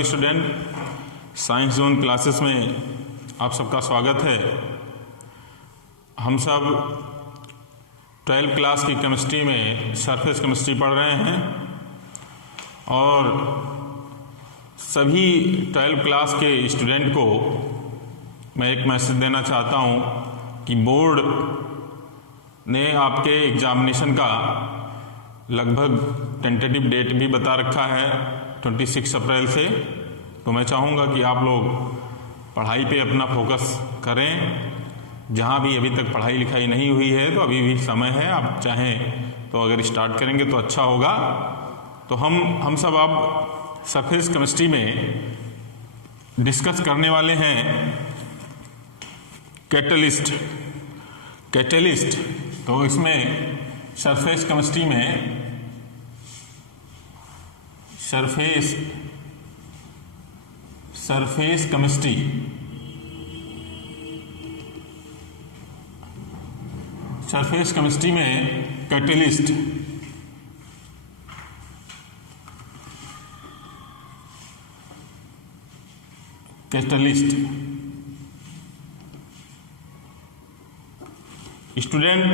Hello student, science zone classes में आप सबका स्वागत है। हम सब 12th क्लास की केमिस्ट्री में सरफेस केमिस्ट्री पढ़ रहे हैं और सभी 12th क्लास के स्टूडेंट को मैं एक मैसेज देना चाहता हूं कि बोर्ड ने आपके एग्जामिनेशन का लगभग टेंटेटिव डेट भी बता रखा है 26 अप्रैल से। तो मैं चाहूँगा कि आप लोग पढ़ाई पे अपना फोकस करें। जहाँ भी अभी तक पढ़ाई लिखाई नहीं हुई है तो अभी भी समय है, आप चाहें तो अगर स्टार्ट करेंगे तो अच्छा होगा। तो हम सब अब सरफेस केमिस्ट्री में डिस्कस करने वाले हैं कैटलिस्ट। तो इसमें सरफेस केमिस्ट्री में सरफेस केमिस्ट्री में कैटलिस्ट स्टूडेंट,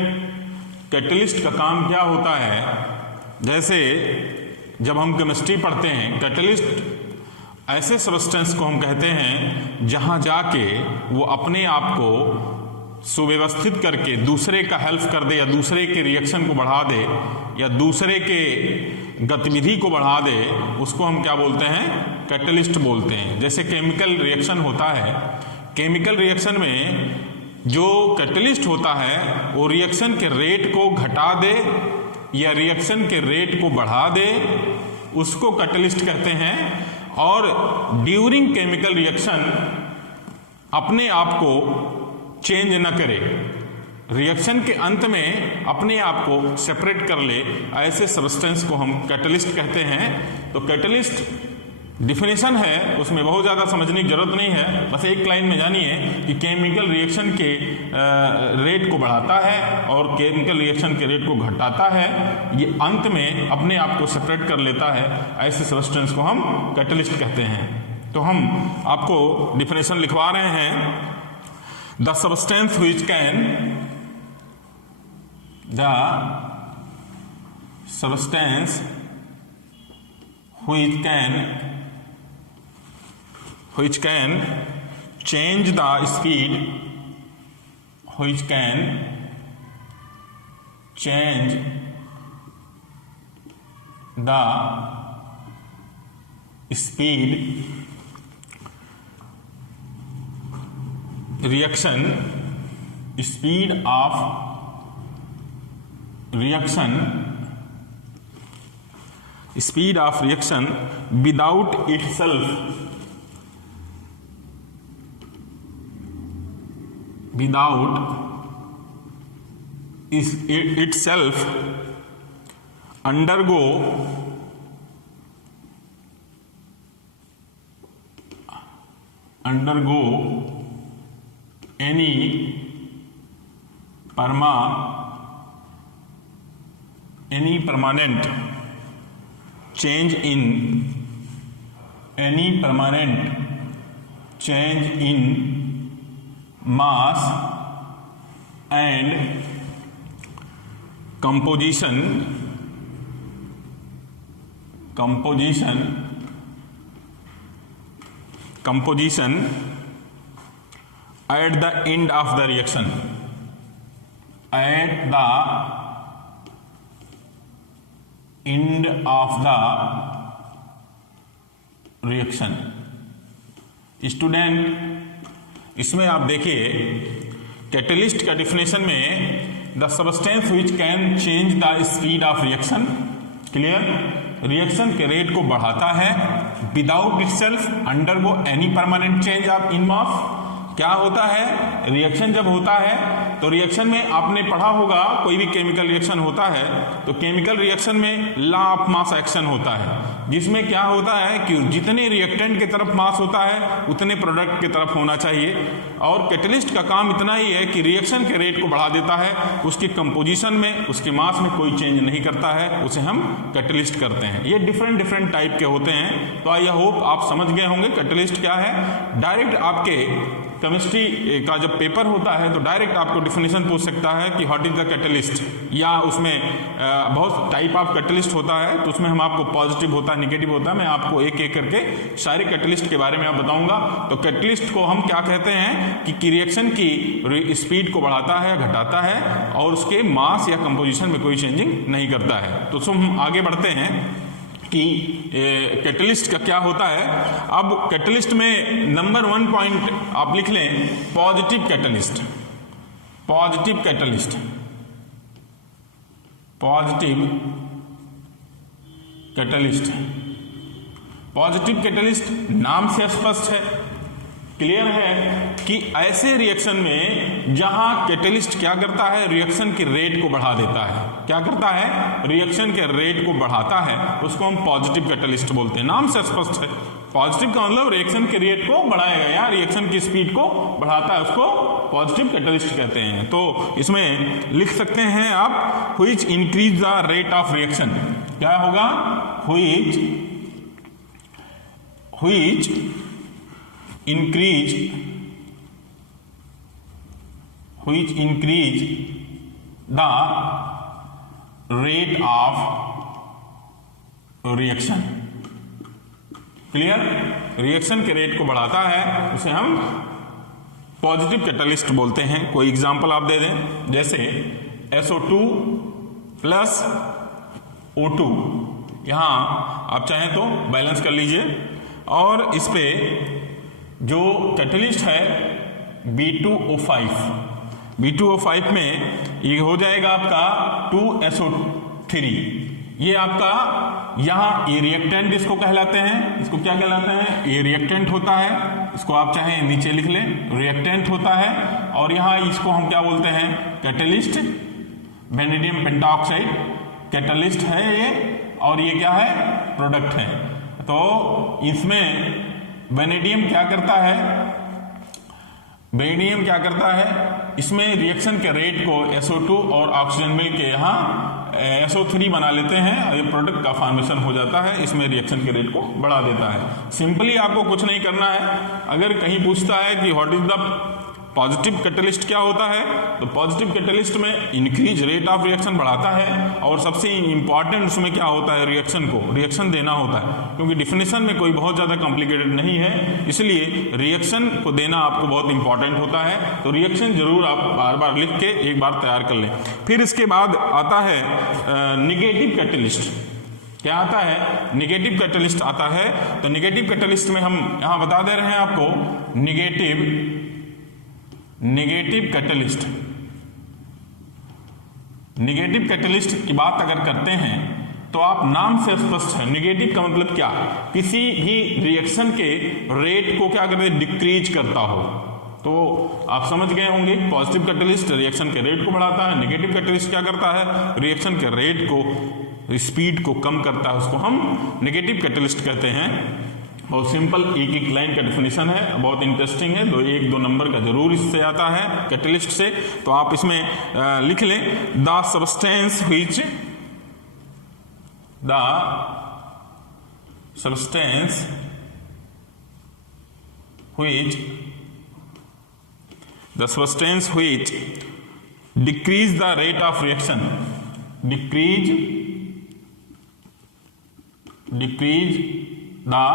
कैटलिस्ट का काम क्या होता है? जैसे जब हम केमिस्ट्री पढ़ते हैं, कैटलिस्ट ऐसे सब्सटेंस को हम कहते हैं जहां जाके वो अपने आप को सुव्यवस्थित करके दूसरे का हेल्प कर दे या दूसरे के रिएक्शन को बढ़ा दे या दूसरे के गतिविधि को बढ़ा दे, उसको हम क्या बोलते हैं? कैटलिस्ट बोलते हैं। जैसे केमिकल रिएक्शन होता है, केमिकल रिएक्शन में जो कैटलिस्ट होता है वो रिएक्शन के रेट को घटा दे या रिएक्शन के रेट को बढ़ा दे, उसको कैटलिस्ट कहते हैं। और ड्यूरिंग केमिकल रिएक्शन अपने आप को चेंज न करे, रिएक्शन के अंत में अपने आप को सेपरेट कर ले, ऐसे सब्सटेंस को हम कैटलिस्ट कहते हैं। तो कैटलिस्ट डिफिनेशन है, उसमें बहुत ज़्यादा समझने की जरूरत नहीं है, बस एक लाइन में जानिए कि केमिकल रिएक्शन के रेट को बढ़ाता है और केमिकल रिएक्शन के रेट को घटाता है, ये अंत में अपने आप को सेपरेट कर लेता है, ऐसे सब्सटेंस को हम कैटलिस्ट कहते हैं। तो हम आपको डिफिनेशन लिखवा रहे हैं। The substance which can change the speed speed of reaction without itself undergo any permanent change in mass and composition at the end of the reaction. Student, इसमें आप देखिए कैटलिस्ट का डिफिनेशन में the substance which can change the speed of reaction, clear, reaction के rate को बढ़ाता है, without itself undergo any permanent change of in mass. क्या होता है? रिएक्शन जब होता है तो रिएक्शन में आपने पढ़ा होगा, कोई भी केमिकल रिएक्शन होता है तो केमिकल रिएक्शन में लॉ ऑफ मास एक्शन होता है, जिसमें क्या होता है कि जितने रिएक्टेंट की तरफ मास होता है उतने प्रोडक्ट की तरफ होना चाहिए। और कैटलिस्ट का काम इतना ही है कि रिएक्शन के रेट को बढ़ा देता है, उसकी कंपोजिशन में, उसके मास में कोई चेंज नहीं करता है, उसे हम कैटलिस्ट करते हैं। ये डिफरेंट टाइप के होते हैं। तो आई होप आप समझ गए होंगे कैटलिस्ट क्या है। डायरेक्ट आपके केमिस्ट्री का जब पेपर होता है तो डायरेक्ट आपको डिफिनेशन पूछ सकता है कि व्हाट इज द कैटलिस्ट, या उसमें बहुत टाइप ऑफ कैटलिस्ट होता है, तो उसमें हम आपको पॉजिटिव होता है, नेगेटिव होता है, मैं आपको एक एक करके सारे कैटलिस्ट के बारे में आप बताऊंगा। तो कैटलिस्ट को हम क्या कहते हैं कि रिएक्शन की स्पीड को बढ़ाता है, घटाता है, और उसके मास या कंपोजिशन में कोई चेंजिंग नहीं करता है। तो हम आगे बढ़ते हैं कि कैटलिस्ट का क्या होता है। अब कैटलिस्ट में नंबर 1 पॉइंट आप लिख लें, positive catalyst. Positive catalyst, positive catalyst, positive catalyst नाम से स्पष्ट है, क्लियर है कि ऐसे रिएक्शन में जहां कैटलिस्ट क्या करता है, रिएक्शन की रेट को बढ़ा देता है। क्या करता है? रिएक्शन के रेट को बढ़ाता है, उसको हम पॉजिटिव कैटलिस्ट बोलते हैं। नाम से स्पष्ट है, पॉजिटिव का मतलब रिएक्शन के रेट को बढ़ाएगा या रिएक्शन की स्पीड को बढ़ाता है, उसको पॉजिटिव कैटलिस्ट कहते हैं। तो इसमें लिख सकते हैं आप, which increase the rate of reaction. क्या होगा? Which increase the rate of reaction। Clear? Reaction के रेट को बढ़ाता है, उसे हम पॉजिटिव कैटलिस्ट बोलते हैं। कोई एग्जांपल आप दे दें, जैसे SO2 प्लस O2, यहां आप चाहें तो बैलेंस कर लीजिए, और इस पे जो कैटलिस्ट है B2O5, B2O5 में ये हो जाएगा आपका 2SO3। ये आपका यहाँ ये रिएक्टेंट इसको कहलाते हैं, इसको क्या कहलाते हैं? ये रिएक्टेंट होता है, इसको आप चाहें नीचे लिख लें, रिएक्टेंट होता है। और यहाँ इसको हम क्या बोलते हैं? कैटलिस्ट, वेनेडियम पेंटाऑक्साइड कैटलिस्ट है ये, और ये क्या है? प्रोडक्ट है। तो इसमें वेनेडियम क्या करता है? वेनेडियम क्या करता है? इसमें रिएक्शन के रेट को SO2 और ऑक्सीजन मिल के यहाँ SO3 बना लेते हैं, और ये प्रोडक्ट का फॉर्मेशन हो जाता है, इसमें रिएक्शन के रेट को बढ़ा देता है। सिंपली आपको कुछ नहीं करना है। अगर कहीं पूछता है कि what is the positive catalyst क्या होता है, तो पॉजिटिव कैटलिस्ट में इंक्रीज रेट ऑफ रिएक्शन बढ़ाता है, और सबसे इंपॉर्टेंट उसमें क्या होता है? रिएक्शन को रिएक्शन देना होता है, क्योंकि डिफिनेशन में कोई बहुत ज़्यादा कॉम्प्लिकेटेड नहीं है, इसलिए रिएक्शन को देना आपको बहुत इंपॉर्टेंट होता है। तो रिएक्शन जरूर आप बार बार लिख के एक बार तैयार कर लें। फिर इसके बाद आता है निगेटिव कैटलिस्ट। क्या आता है? निगेटिव कैटलिस्ट आता है। तो निगेटिव कैटलिस्ट में हम यहाँ बता दे रहे हैं आपको, निगेटिव कैटलिस्ट। निगेटिव कैटलिस्ट की बात अगर करते हैं तो आप नाम से स्पष्ट है, निगेटिव का मतलब क्या? किसी भी रिएक्शन के रेट को क्या करते हैं? डिक्रीज करता हो। तो आप समझ गए होंगे, पॉजिटिव कैटलिस्ट रिएक्शन के रेट को बढ़ाता है, नेगेटिव कैटलिस्ट क्या करता है? रिएक्शन के रेट को, स्पीड को कम करता है, उसको हम नेगेटिव कैटलिस्ट कहते हैं। बहुत सिंपल, एक एक लाइन का डेफिनेशन है, बहुत इंटरेस्टिंग है, एक दो नंबर का जरूर इससे आता है कैटलिस्ट से। तो आप इसमें लिख लें, the substance which decrease the rate of reaction, decrease the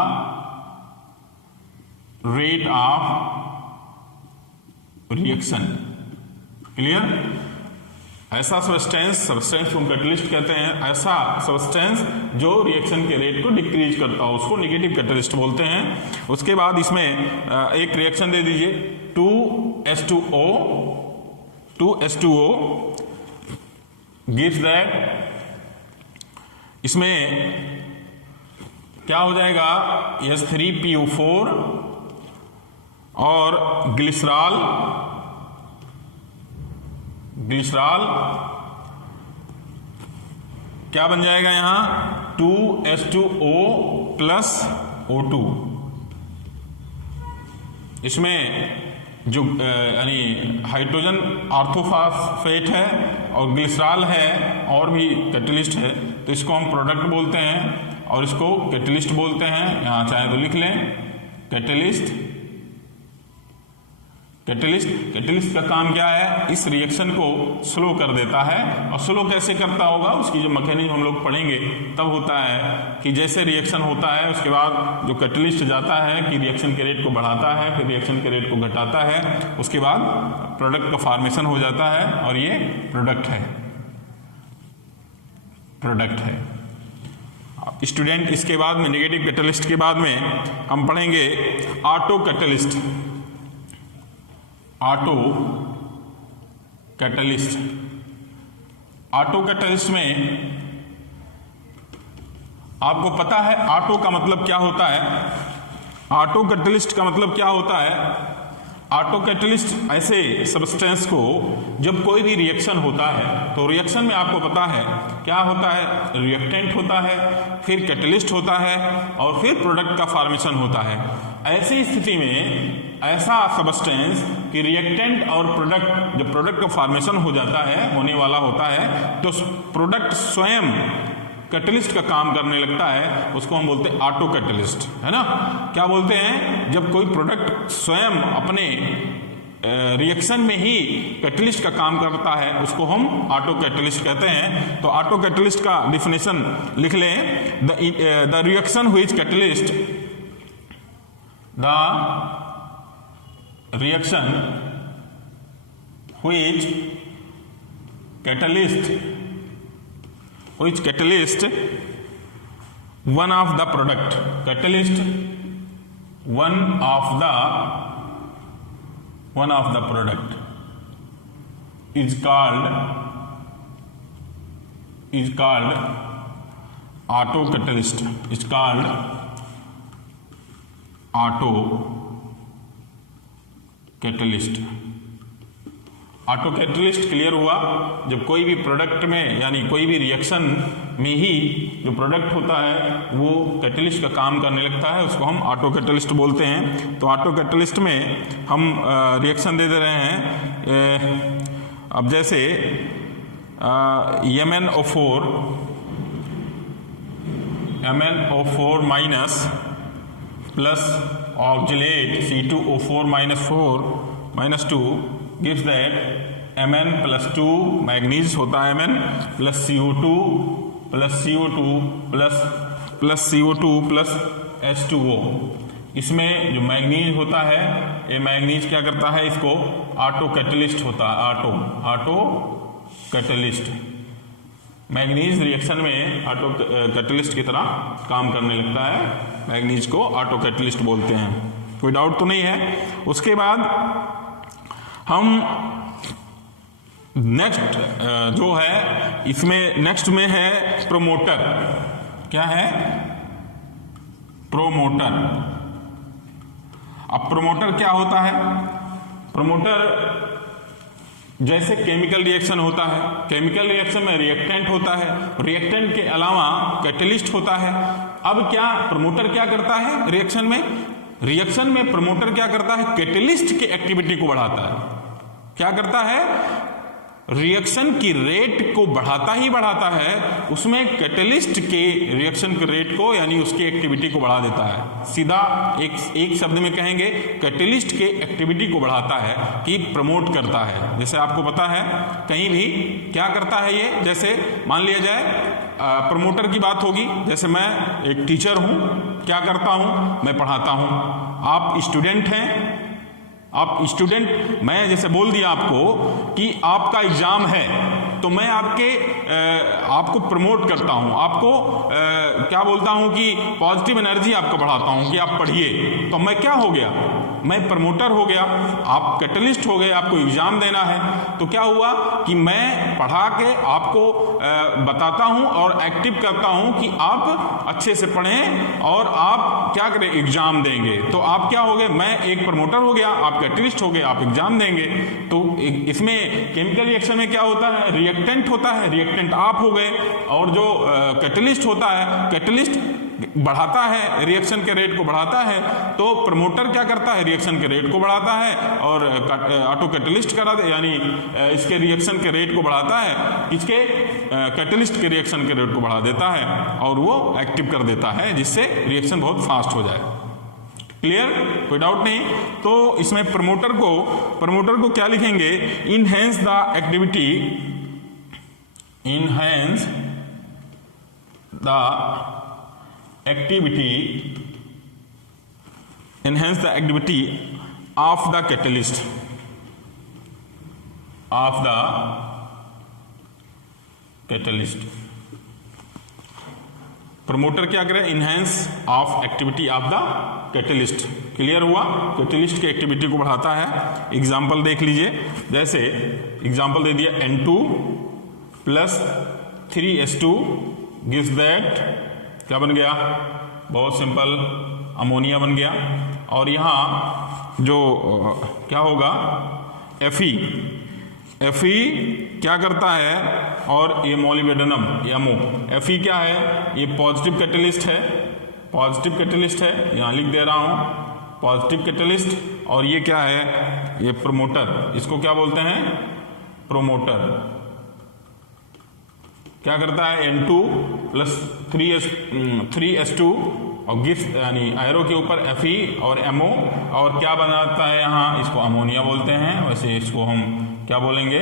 rate of reaction। Clear? ऐसा सब्सटेंस को हम कैटलिस्ट कहते हैं, ऐसा सब्सटेंस जो रिएक्शन के रेट को डिक्रीज करता हो, उसको नेगेटिव कैटलिस्ट बोलते हैं। उसके बाद इसमें एक रिएक्शन दे दीजिए, 2H2O gives that, इसमें क्या हो जाएगा? H3PO4 और ग्लिसरॉल ग्लिसरॉल क्या बन जाएगा यहां 2H2O प्लस O2। इसमें जो यानी हाइड्रोजन ऑर्थोफॉस्फेट है और ग्लिसरॉल है और भी कैटलिस्ट है, तो इसको हम प्रोडक्ट बोलते हैं और इसको कैटलिस्ट बोलते हैं। यहां चाहे तो लिख लें कैटलिस्ट। कैटलिस्ट का काम क्या है, इस रिएक्शन को स्लो कर देता है। और स्लो कैसे करता होगा, उसकी जो मैकेनिज्म हम लोग पढ़ेंगे तब होता है कि जैसे रिएक्शन होता है उसके बाद जो कैटलिस्ट जाता है कि रिएक्शन के रेट को बढ़ाता है, फिर रिएक्शन के रेट को घटाता है, उसके बाद प्रोडक्ट का फॉर्मेशन हो जाता है और ये प्रोडक्ट है। स्टूडेंट, इसके बाद में नेगेटिव कैटलिस्ट के बाद में हम पढ़ेंगे ऑटो कैटलिस्ट। ऑटो कैटलिस्ट में आपको पता है ऑटो का मतलब क्या होता है। ऑटो कैटलिस्ट का मतलब क्या होता है, ऑटो कैटलिस्ट ऐसे सब्सटेंस को जब कोई भी रिएक्शन होता है तो रिएक्शन में आपको पता है क्या होता है, रिएक्टेंट होता है, फिर कैटलिस्ट होता है और फिर प्रोडक्ट का फॉर्मेशन होता है। ऐसी स्थिति में ऐसा सब्सटेंस कि रिएक्टेंट और प्रोडक्ट, जब प्रोडक्ट का फॉर्मेशन हो जाता है, होने वाला होता है, तो प्रोडक्ट स्वयं कैटलिस्ट का काम करने लगता है, उसको हम बोलते हैं ऑटो कैटलिस्ट, है ना। क्या बोलते हैं, जब कोई प्रोडक्ट स्वयं अपने रिएक्शन में ही कैटलिस्ट का काम करता है उसको हम ऑटो कैटलिस्ट कहते हैं। तो ऑटो कैटलिस्ट का डिफिनेशन लिख लें, the reaction which catalyst which catalyst one of the product product is called auto catalyst, is called auto catalyst. Auto catalyst clear हुआ, जब कोई भी प्रोडक्ट में यानी कोई भी रिएक्शन में ही जो प्रोडक्ट होता है वो कैटलिस्ट का काम करने लगता है, उसको हम ऑटो कैटलिस्ट बोलते हैं। तो ऑटो कैटलिस्ट में हम रिएक्शन दे रहे हैं। अब जैसे MnO4 minus plus oxalate C2O4 minus 2 gives that Mn plus 2 manganese होता है Mn plus CO2 plus H2O। इसमें जो मैग्नीज होता है, ये मैग्नीज क्या करता है, इसको ऑटो कैटलिस्ट होता है, ऑटो कैटलिस्ट। मैग्नीज रिएक्शन में ऑटो कैटलिस्ट की तरह काम करने लगता है, मैग्नीज को ऑटो कैटलिस्ट बोलते हैं। कोई डाउट तो नहीं है। उसके बाद हम नेक्स्ट जो है, इसमें नेक्स्ट में है प्रोमोटर। क्या है, प्रोमोटर। अब प्रोमोटर क्या होता है, प्रोमोटर जैसे केमिकल रिएक्शन होता है, केमिकल रिएक्शन में रिएक्टेंट होता है, रिएक्टेंट के अलावा कैटलिस्ट होता है। अब क्या प्रमोटर क्या करता है रिएक्शन में प्रमोटर क्या करता है, कैटलिस्ट की एक्टिविटी को बढ़ाता है। क्या करता है, रिएक्शन की रेट को बढ़ाता ही बढ़ाता है, उसमें कैटलिस्ट के रिएक्शन के रेट को यानी उसकी एक्टिविटी को बढ़ा देता है। सीधा एक शब्द में कहेंगे, कैटलिस्ट के एक्टिविटी को बढ़ाता है कि प्रमोट करता है। जैसे आपको पता है कहीं भी क्या करता है ये, जैसे मान लिया जाए प्रमोटर की बात होगी, जैसे मैं एक टीचर हूं, क्या करता हूं, मैं पढ़ाता हूं, आप स्टूडेंट हैं, मैं जैसे बोल दिया आपको कि आपका एग्जाम है, तो मैं आपको प्रमोट करता हूं, आपको क्या बोलता हूं कि पॉजिटिव एनर्जी आपको बढ़ाता हूं कि आप पढ़िए। तो मैं क्या हो गया, मैं प्रमोटर हो गया, आप कैटलिस्ट हो गए, आपको एग्जाम देना है, तो क्या हुआ कि मैं पढ़ा के आपको बताता हूं और एक्टिव करता हूं कि आप अच्छे से पढ़ें और आप क्या करें, एग्जाम देंगे। तो आप क्या हो गए, मैं एक प्रमोटर हो गया, आप कैटलिस्ट हो गए, आप एग्जाम देंगे। तो इसमें केमिकल रिएक्शन में क्या होता है, रिएक्टेंट होता है, रिएक्टेंट आप हो गए, और जो कैटलिस्ट होता है, कैटलिस्ट बढ़ाता है, रिएक्शन के रेट को बढ़ाता है। तो प्रमोटर क्या करता है, रिएक्शन के रेट को बढ़ाता है, और ऑटो कैटलिस्ट करा दे, यानी इसके रिएक्शन के रेट को बढ़ाता है, इसके कैटलिस्ट के रिएक्शन के रेट को बढ़ा देता है, और वो एक्टिव कर देता है, जिससे रिएक्शन बहुत फास्ट हो जाए। क्लियर, कोई डाउट नहीं। तो इसमें प्रमोटर को क्या लिखेंगे, enhance the activity, enhance the activity, enhance the activity of the catalyst, of the catalyst। Promoter क्या करे, enhance of activity of the catalyst. Clear हुआ, कैटलिस्ट की एक्टिविटी को बढ़ाता है। एग्जाम्पल देख लीजिए, जैसे एग्जाम्पल दे दिया N2 plus 3H2 gives that, क्या बन गया, बहुत सिंपल, अमोनिया बन गया। और यहाँ जो क्या होगा, Fe क्या करता है, और ये मोलिब्डेनम MO, Fe क्या है, ये पॉजिटिव कैटलिस्ट है, पॉजिटिव कैटलिस्ट है, यहाँ लिख दे रहा हूँ पॉजिटिव कैटलिस्ट। और ये क्या है, ये प्रोमोटर, इसको क्या बोलते हैं, प्रोमोटर। क्या करता है, N2 प्लस 3H2 और गिफ्ट, यानी एरो के ऊपर Fe और MO, और क्या बनाता है यहाँ, इसको अमोनिया बोलते हैं। वैसे इसको हम क्या बोलेंगे,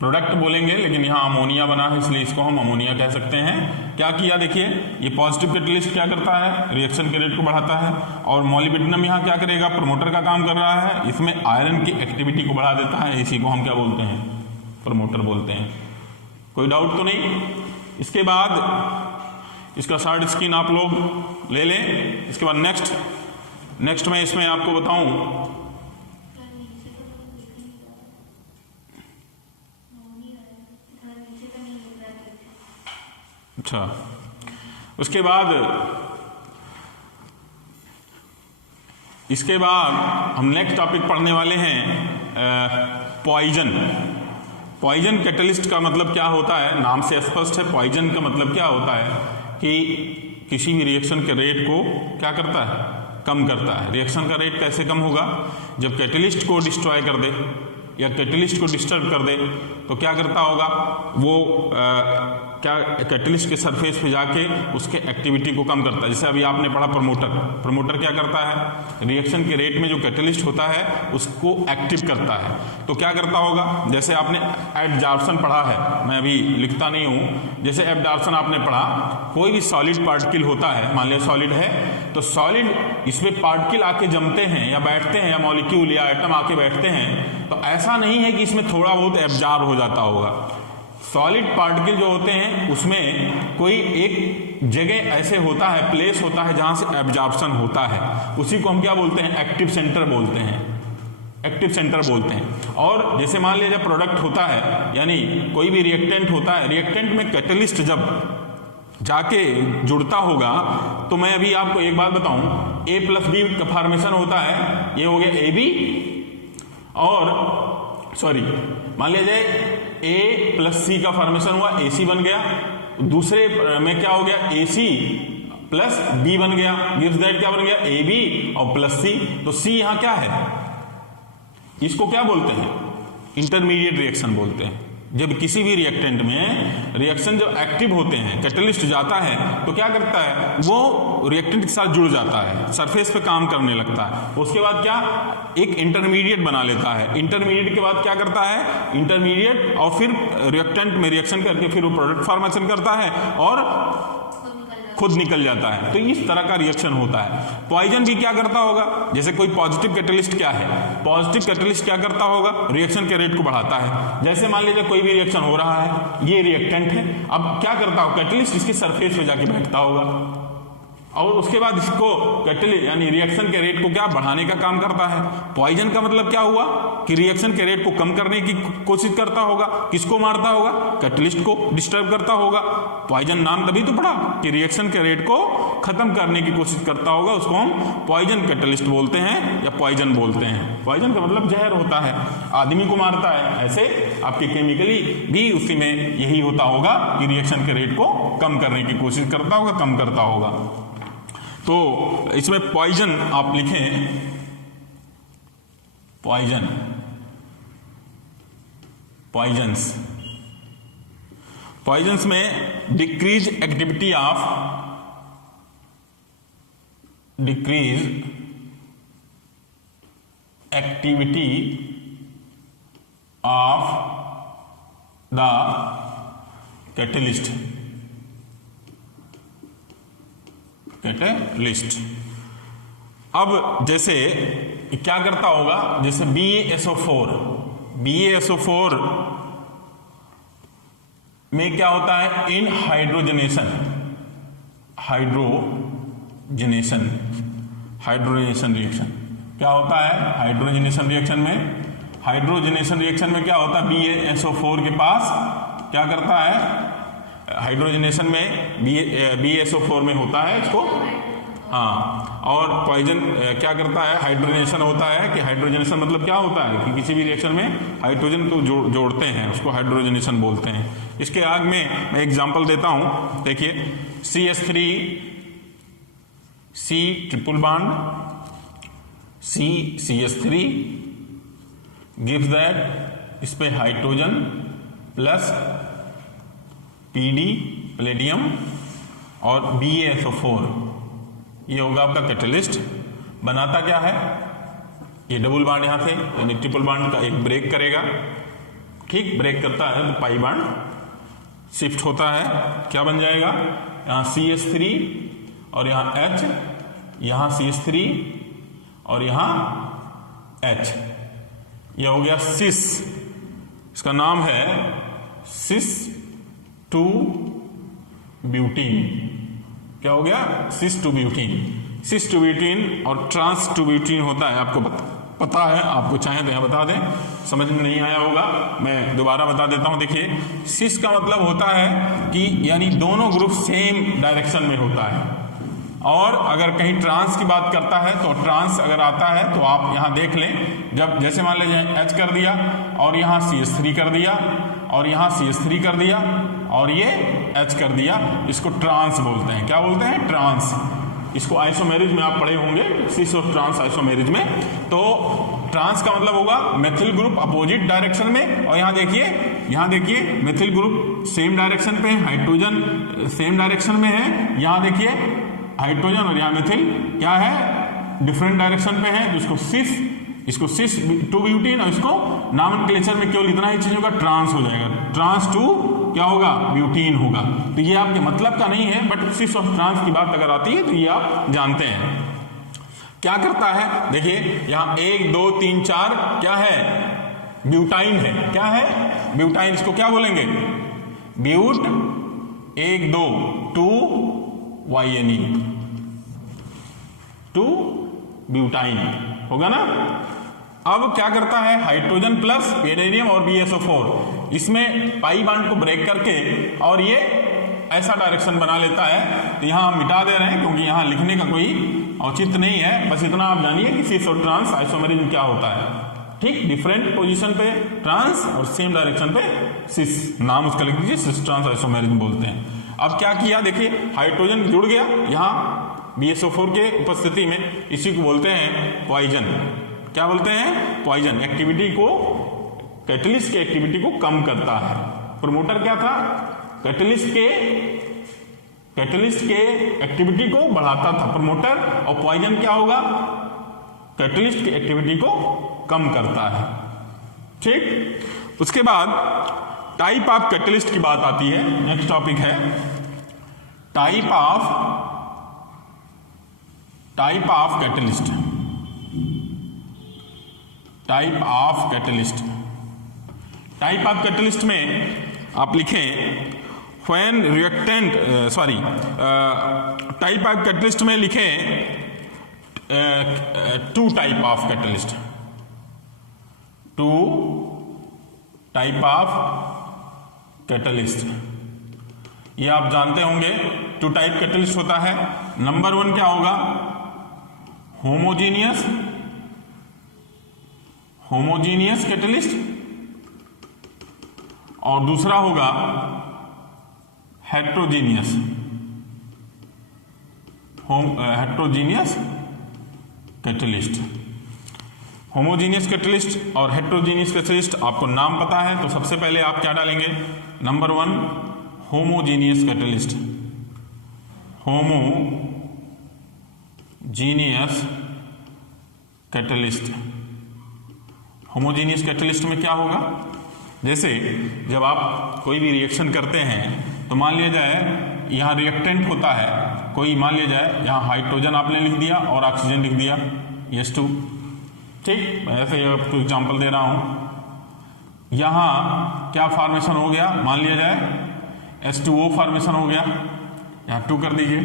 प्रोडक्ट बोलेंगे, लेकिन यहाँ अमोनिया बना है इसलिए इसको हम अमोनिया कह सकते हैं। क्या किया, देखिए ये पॉजिटिव कैटलिस्ट क्या करता है, रिएक्शन के रेट को बढ़ाता है, और मोलिब्डेनम यहाँ क्या करेगा, प्रमोटर का काम कर रहा है, इसमें आयरन की एक्टिविटी को बढ़ा देता है, इसी को हम क्या बोलते हैं, प्रमोटर बोलते हैं। कोई डाउट तो नहीं। इसके बाद इसका शॉर्ट स्क्रीन आप लोग ले लें। इसके बाद नेक्स्ट मैं इसमें आपको बताऊं, अच्छा, उसके बाद हम नेक्स्ट टॉपिक पढ़ने वाले हैं पॉइजन कैटलिस्ट का मतलब क्या होता है, नाम से स्पष्ट है। पॉइजन का मतलब क्या होता है कि किसी भी रिएक्शन के रेट को क्या करता है, कम करता है। रिएक्शन का रेट कैसे कम होगा, जब कैटलिस्ट को डिस्ट्रॉय कर दे या कैटलिस्ट को डिस्टर्ब कर दे, तो क्या करता होगा वो, क्या कैटलिस्ट के सरफेस पे जाके उसके एक्टिविटी को कम करता है। जैसे अभी आपने पढ़ा प्रमोटर क्या करता है, रिएक्शन के रेट में जो कैटलिस्ट होता है उसको एक्टिव करता है। तो क्या करता होगा, जैसे आपने एब्जॉर्प्शन पढ़ा है, मैं अभी लिखता नहीं हूँ, जैसे एब्जॉर्प्शन आपने पढ़ा, कोई भी सॉलिड पार्टिकल होता है, मान लिया सॉलिड है, तो सॉलिड इसमें पार्टिकल आके जमते हैं या बैठते हैं, या मॉलिक्यूल या एटम आके बैठते हैं, तो ऐसा नहीं है कि इसमें थोड़ा बहुत एब्जॉर्ब हो जाता होगा। सॉलिड पार्टिकल जो होते हैं उसमें कोई एक जगह ऐसे होता है, प्लेस होता है जहां से एब्जॉर्प्शन होता है, उसी को हम क्या बोलते हैं, एक्टिव सेंटर बोलते हैं, एक्टिव सेंटर बोलते हैं। और जैसे मान लीजिए जब प्रोडक्ट होता है, यानी कोई भी रिएक्टेंट होता है, रिएक्टेंट में कैटलिस्ट जब जाके जुड़ता होगा, तो मैं अभी आपको एक बात बताऊं, A प्लस बी का फॉर्मेशन होता है, ये हो गया AB, और सॉरी मान लीजिए A प्लस C का फॉर्मेशन हुआ, AC बन गया। दूसरे में क्या हो गया, AC प्लस B बन गया, गिव्स दैट क्या बन गया, AB और प्लस C। तो C यहां क्या है, इसको क्या बोलते हैं, इंटरमीडिएट रिएक्शन बोलते हैं। जब किसी भी रिएक्टेंट में रिएक्शन जब एक्टिव होते हैं, कैटलिस्ट जाता है, तो क्या करता है, वो रिएक्टेंट के साथ जुड़ जाता है, सरफेस पे काम करने लगता है। उसके बाद क्या, एक इंटरमीडिएट बना लेता है। इंटरमीडिएट के बाद क्या करता है, इंटरमीडिएट और फिर रिएक्टेंट में रिएक्शन करके फिर वो प्रोडक्ट फॉर्मेशन करता है और खुद निकल जाता है। तो इस तरह का रिएक्शन होता है। पॉइजन भी क्या करता होगा, जैसे कोई पॉजिटिव कैटलिस्ट क्या है, पॉजिटिव कैटलिस्ट क्या करता होगा, रिएक्शन के रेट को बढ़ाता है। जैसे मान लीजिए कोई भी रिएक्शन हो रहा है, ये रिएक्टेंट है, अब क्या करता होगा कैटलिस्ट, इसके सरफेस पे जाके बैठता होगा, और उसके बाद इसको कैटलिस्ट यानी रिएक्शन के रेट को क्या बढ़ाने का काम करता है। पॉइजन का मतलब क्या हुआ कि रिएक्शन के रेट को कम करने की कोशिश करता होगा। किसको मारता होगा? कैटलिस्ट को डिस्टर्ब करता होगा। पॉइजन नाम तभी तो पड़ा कि रिएक्शन के रेट को खत्म करने की कोशिश करता होगा, उसको हम पॉइजन कैटलिस्ट बोलते हैं या पॉइजन बोलते हैं। पॉइजन का मतलब जहर होता है, आदमी को मारता है। ऐसे आपके केमिकली भी उसी में यही होता होगा कि रिएक्शन के रेट को कम करने की कोशिश करता होगा, कम करता होगा। तो इसमें पॉइजन आप लिखें, पॉइजन, पॉइजन्स। पॉइजन्स में decrease activity of, decrease activity of the catalyst, catalyst. अब जैसे क्या करता होगा, जैसे BaSO4, BaSO4 में क्या होता है? इन हाइड्रोजनेशन, हाइड्रोजनेशन, हाइड्रोजनेशन रिएक्शन क्या होता है? हाइड्रोजनेशन रिएक्शन में, हाइड्रोजनेशन रिएक्शन में क्या होता है? BaSO4 के पास क्या करता है? हाइड्रोजनेशन में BaSO4 में होता है इसको, हाँ। और पॉइजन क्या करता है? हाइड्रोजनेशन होता है कि हाइड्रोजनेशन मतलब क्या होता है कि किसी भी रिएक्शन में हाइड्रोजन को जोड़ते हैं, उसको हाइड्रोजनेशन बोलते हैं। इसके आगे में मैं एग्जांपल देता हूं, देखिए CH3 C triple bond CH3 gives that, इस पे हाइड्रोजन प्लस PD प्लेडियम और BaSO4, ये होगा आपका कैटलिस्ट। बनाता क्या है? ये डबल बॉन्ड यहां से यानी ट्रिपल बॉन्ड का एक ब्रेक करेगा, ठीक, ब्रेक करता है तो पाई बॉन्ड शिफ्ट होता है। क्या बन जाएगा? यहां CH3 और यहां H, यहां CH3 और यहां H, ये हो गया सिस। इसका नाम है सिस 2 ब्यूटीन। क्या हो गया? सिस 2 ब्यूटीन। सिस 2 ब्यूटीन और ट्रांस 2 ब्यूटीन होता है, आपको पता है, आपको चाहे तो यहां बता दें, समझ में नहीं आया होगा मैं दोबारा बता देता हूं। देखिए सिस का मतलब होता है कि यानी दोनों ग्रुप सेम डायरेक्शन में होता है, और अगर कहीं ट्रांस की बात करता है तो ट्रांस अगर आता है तो आप यहां देख लें, जब जैसे मान लीजिए H कर दिया और यहां CH3 कर दिया और यहां CH3 कर दिया और ये H कर दिया, इसको ट्रांस बोलते हैं। क्या बोलते हैं? ट्रांस। इसको आइसोमेरिज में आप पढ़े होंगे, सिस और ट्रांस आइसोमेरिज में। तो ट्रांस का मतलब होगा मेथिल ग्रुप अपोजिट डायरेक्शन में, और यहां देखिए मेथिल ग्रुप सेम डायरेक्शन पे है, हाइड्रोजन सेम डायरेक्शन में है। यहां देखिए हाइड्रोजन और यहां मेथिल क्या है? डिफरेंट डायरेक्शन पे है। तो इसको सिस 2 ब्यूटीन और इसको नॉमेनक्लेचर में केवल इतना ही चीज होगा, ट्रांस हो जाएगा। ट्रांस 2 क्या होगा? ब्यूटीन होगा। तो ये आपके मतलब का नहीं है, बट सिस और ट्रांस की बात अगर आती है तो ये आप जानते हैं। क्या करता है? देखिए यहां 1 2 3 4 क्या है? ब्यूटाइन है। क्या है? ब्यूटाइन। इसको क्या बोलेंगे? ब्यूट 1 2 2 YNE 2 ब्यूटाइन होगा ना। अब क्या करता है? हाइड्रोजन प्लस पेडेनियम और BaSO4 इसमें पाई बॉन्ड को ब्रेक करके और ये ऐसा डायरेक्शन बना लेता है। तो यहां हम मिटा दे रहे हैं क्योंकि यहां लिखने का कोई औचित्य नहीं है, बस इतना आप जानिए कि सिस और ट्रांस आइसोमेरिज में क्या होता है। ठीक, डिफरेंट पोजीशन पे ट्रांस और सेम डायरेक्शन पे सिस, नाम उसका लिख दीजिए, सिस ट्रांस आइसोमेरिज बोलते हैं। अब क्या किया? देखिए हाइड्रोजन जुड़ गया यहां BaSO4 के उपस्थिति में, इसी को बोलते हैं पॉइजन। क्या बोलते हैं? पॉइजन। एक्टिविटी को, कैटलिस्ट की एक्टिविटी को कम करता है। प्रोमोटर क्या था? कैटलिस्ट के एक्टिविटी को बढ़ाता था प्रमोटर, और पॉइजन क्या होगा? कैटलिस्ट की एक्टिविटी को कम करता है। ठीक, उसके बाद टाइप ऑफ कैटलिस्ट की बात आती है। नेक्स्ट टॉपिक है type of catalyst. Type of catalyst में आप लिखें when reactant type of catalyst में लिखें two type of catalyst, two type of catalyst. ये आप जानते होंगे टू टाइप कैटलिस्ट होता है। नंबर 1 क्या होगा? होमोजीनियस कैटलिस्ट, और दूसरा होगा हेट्रोजीनियस कैटलिस्ट। होमोजीनियस कैटलिस्ट और हेट्रोजीनियस कैटलिस्ट आपको नाम पता है, तो सबसे पहले आप क्या डालेंगे? Number 1 homogeneous catalyst. Homogeneous catalyst, homogeneous catalyst में क्या होगा? जैसे जब आप कोई भी रिएक्शन करते हैं तो मान लिया जाए यहाँ रिएक्टेंट होता है कोई, मान लिया जाए यहाँ हाइड्रोजन आपने लिख दिया और ऑक्सीजन लिख दिया H2, ठीक। मैं ऐसे आपको एग्जांपल दे रहा हूँ। यहाँ क्या फॉर्मेशन हो गया? मान लिया जाए H2O फॉर्मेशन हो गया, यहाँ 2 कर दीजिए,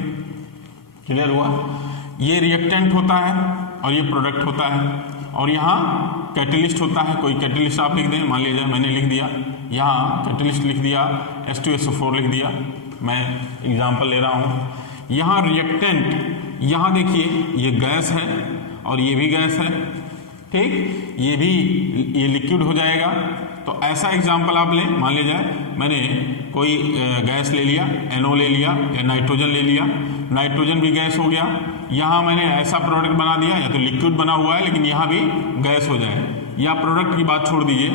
क्लियर हुआ? ये रिएक्टेंट होता है और ये प्रोडक्ट होता है, और यहाँ कैटलिस्ट होता है। कोई कैटलिस्ट आप लिख दें, मान लीजिए मैंने लिख दिया, यहाँ कैटलिस्ट लिख दिया, H2SO4 लिख दिया, मैं एग्जांपल ले रहा हूँ। यहाँ रिएक्टेंट, यहाँ देखिए ये गैस है और ये भी गैस है, ठीक, ये लिक्विड हो जाएगा। तो ऐसा एग्जांपल आप लें, मान लीजिए मैंने कोई गैस ले लिया, NO ले लिया या नाइट्रोजन ले लिया, नाइट्रोजन भी गैस हो गया। यहाँ मैंने ऐसा प्रोडक्ट बना दिया, या तो लिक्विड बना हुआ है लेकिन यहाँ भी गैस हो जाए, या प्रोडक्ट की बात छोड़ दीजिए,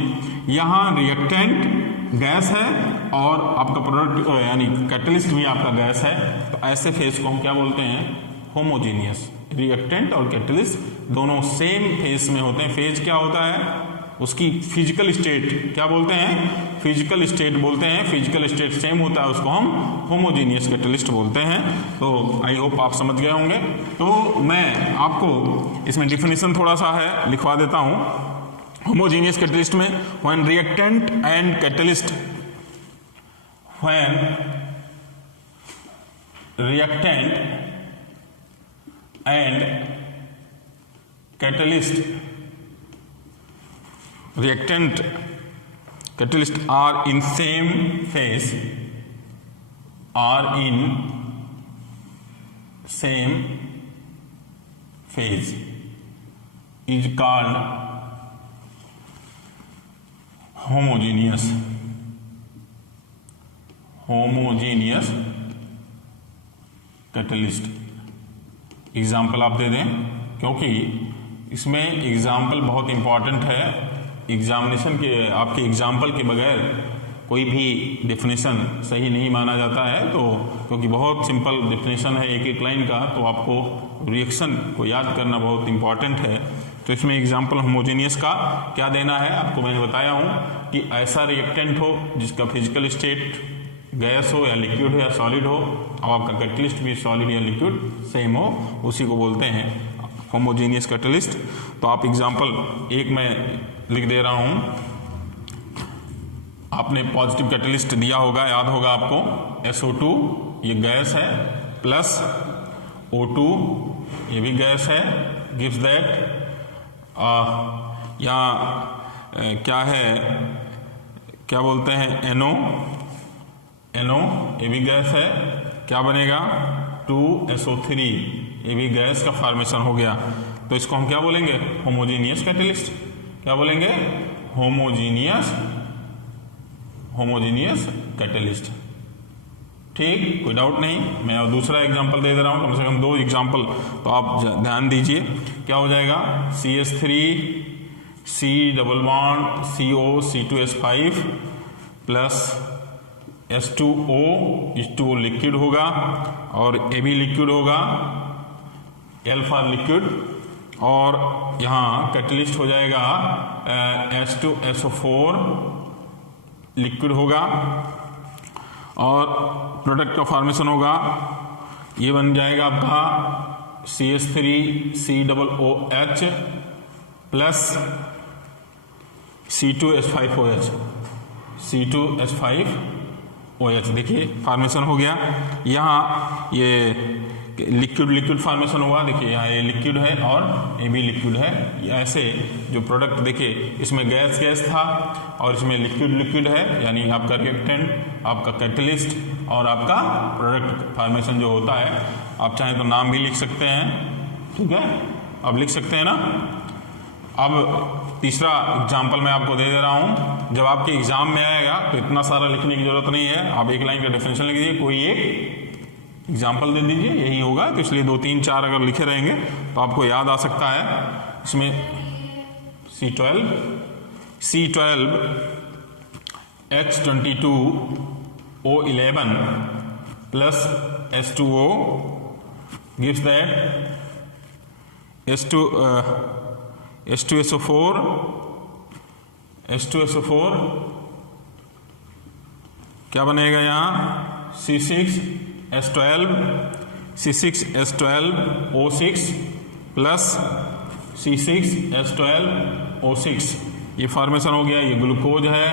यहाँ रिएक्टेंट गैस है और आपका प्रोडक्ट यानी कैटलिस्ट भी आपका गैस है। तो ऐसे फेज को हम क्या बोलते हैं? होमोजीनियस। रिएक्टेंट और कैटलिस्ट दोनों सेम फेज में होते हैं। फेज क्या होता है? उसकी फिजिकल स्टेट क्या बोलते हैं? फिजिकल स्टेट बोलते हैं। फिजिकल स्टेट सेम होता है, उसको हम होमोजीनियस कैटलिस्ट बोलते हैं। तो आई होप आप समझ गए होंगे। तो मैं आपको इसमें डिफिनेशन थोड़ा सा है, लिखवा देता हूं। होमोजीनियस कैटलिस्ट में when reactant and catalyst, when reactant and catalyst, reactant catalyst are in same phase, is called homogeneous catalyst. Example आप दे दें, क्योंकि इसमें एग्जाम्पल बहुत इंपॉर्टेंट है। एग्जामिनेशन के आपके एग्जाम्पल के बगैर कोई भी डेफिनेशन सही नहीं माना जाता है। तो क्योंकि बहुत सिंपल डेफिनेशन है एक लाइन का, तो आपको रिएक्शन को याद करना बहुत इंपॉर्टेंट है। तो इसमें एग्जाम्पल होमोजेनियस का क्या देना है आपको मैंने बताया हूँ कि ऐसा रिएक्टेंट हो जिसका फिजिकल स्टेट गैस हो या लिक्विड हो या सॉलिड हो, और आपका कैटलिस्ट भी सॉलिड या लिक्विड सेम हो, उसी को बोलते हैं होमोजेनियस कैटलिस्ट। तो आप एग्जाम्पल एक मैं लिख दे रहा हूँ। आपने पॉजिटिव कैटलिस्ट दिया होगा, याद होगा आपको, SO2 ये गैस है, प्लस O2 ये भी गैस है, गिव्स दैट यहाँ क्या है, क्या बोलते हैं, NO ये भी गैस है, क्या बनेगा 2SO3 ये भी गैस का फॉर्मेशन हो गया। तो इसको हम क्या बोलेंगे? Homogeneous catalyst. क्या बोलेंगे? Homogeneous catalyst. ठीक, कोई डाउट नहीं। मैं और दूसरा एग्जांपल दे रहा हूं, कम से कम 2 एग्जांपल तो आप ध्यान दीजिए। क्या हो जाएगा? CH3 C double bond CO C2H5 plus H2O, H2O liquid होगा और A भी लिक्विड होगा, L फॉर लिक्विड, और यहाँ कैटलिस्ट हो जाएगा H2SO4 लिक्विड होगा, और प्रोडक्ट का फॉर्मेशन होगा, ये बन जाएगा आपका CH3 COOH plus C2H5OH OH। देखिए फॉर्मेशन हो गया, यहाँ ये लिक्विड फॉर्मेशन हुआ। देखिए यहाँ ये लिक्विड है और ये भी लिक्विड है। ऐसे जो प्रोडक्ट देखिए इसमें गैस था और इसमें लिक्विड है, यानी आपका रिएक्टेंट, आपका कैटलिस्ट और आपका प्रोडक्ट फॉर्मेशन जो होता है। आप चाहें तो नाम भी लिख सकते हैं, ठीक है, अब लिख सकते हैं ना। अब तीसरा एग्जाम्पल मैं आपको दे रहा हूँ। जब आपके एग्जाम में आएगा तो इतना सारा लिखने की जरूरत नहीं है, आप एक लाइन का डेफिनेशन लिख दीजिए, कोई एक एग्जाम्पल दे दीजिए, यही होगा। तो इसलिए 2 3 4 अगर लिखे रहेंगे तो आपको याद आ सकता है। इसमें C12 H22 O11 plus H2O gives that H2SO4 क्या बनेगा यहाँ C6H12O6 प्लस C6H12O6। ये फॉर्मेशन हो गया। ये ग्लूकोज है,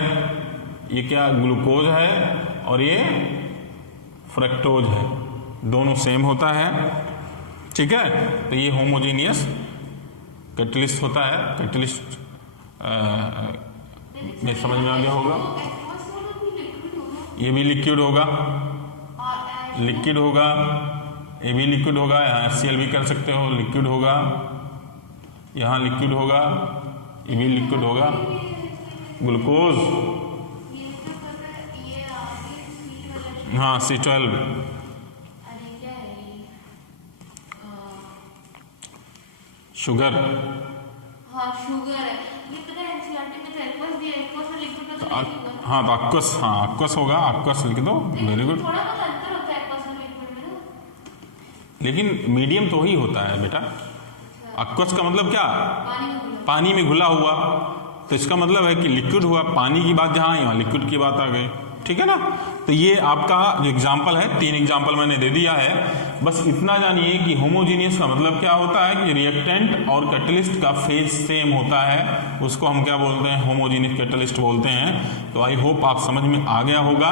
ये क्या ग्लूकोज है और ये फ्रक्टोज है, दोनों सेम होता है, ठीक है। तो ये होमोजीनियस कैटलिस्ट होता है। कैटलिस्ट में समझ में आ गया होगा। ये भी लिक्विड होगा, ये भी लिक्विड होगा। यहाँ HCl भी कर सकते हो, लिक्विड होगा, यहाँ लिक्विड होगा, ये भी लिक्विड होगा। ग्लूकोज, हाँ C12, शुगर, हाँ शुगर है। ये पता है एनसीईआरटी में तो एक्वस दिया, एक्वस में लिक्विड का तो नहीं होगा। हाँ तो अक्वस, हाँ अक्वस होगा, अक्वस लिख दो, वेरी गुड। थोड़ा बहुत अंतर होता है एक्वस और लिक्विड में ना, लेकिन मीडियम तो ही होता है बेटा। अक्वस का मतलब क्या? पानी में घुला हुआ। तो इसका मतलब है कि लिक्विड हुआ, पानी की बात जहाँ, यहाँ लिक्विड की बात आ गई, ठीक है ना। तो ये आपका जो एग्जाम्पल है, 3 एग्जाम्पल मैंने दे दिया है। बस इतना जानिए कि होमोजीनियस का मतलब क्या होता है कि रिएक्टेंट और कैटलिस्ट का फेज सेम होता है, उसको हम क्या बोलते हैं? होमोजीनियस कैटलिस्ट बोलते हैं। तो आई होप आप समझ में आ गया होगा।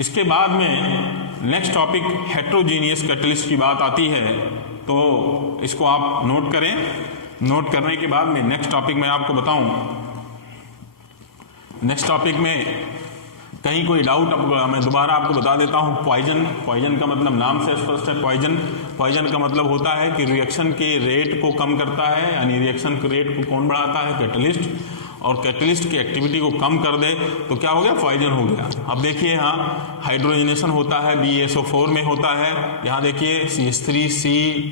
इसके बाद में नेक्स्ट टॉपिक हेट्रोजीनियस कैटलिस्ट की बात आती है, तो इसको आप नोट करें। नोट करने के बाद में नेक्स्ट टॉपिक में आपको बताऊं। नेक्स्ट टॉपिक में कहीं कोई डाउट मैं दोबारा आपको बता देता हूं। पॉइजन का मतलब नाम से स्पष्ट है। पॉइजन का मतलब होता है कि रिएक्शन के रेट को कम करता है, यानी रिएक्शन के रेट को कौन बढ़ाता है? कैटलिस्ट। और कैटलिस्ट की एक्टिविटी को कम कर दे तो क्या हो गया? पॉइजन हो गया। अब देखिए यहाँ हाइड्रोजनेशन होता है, BeSO4 में होता है। यहाँ देखिए CH3 C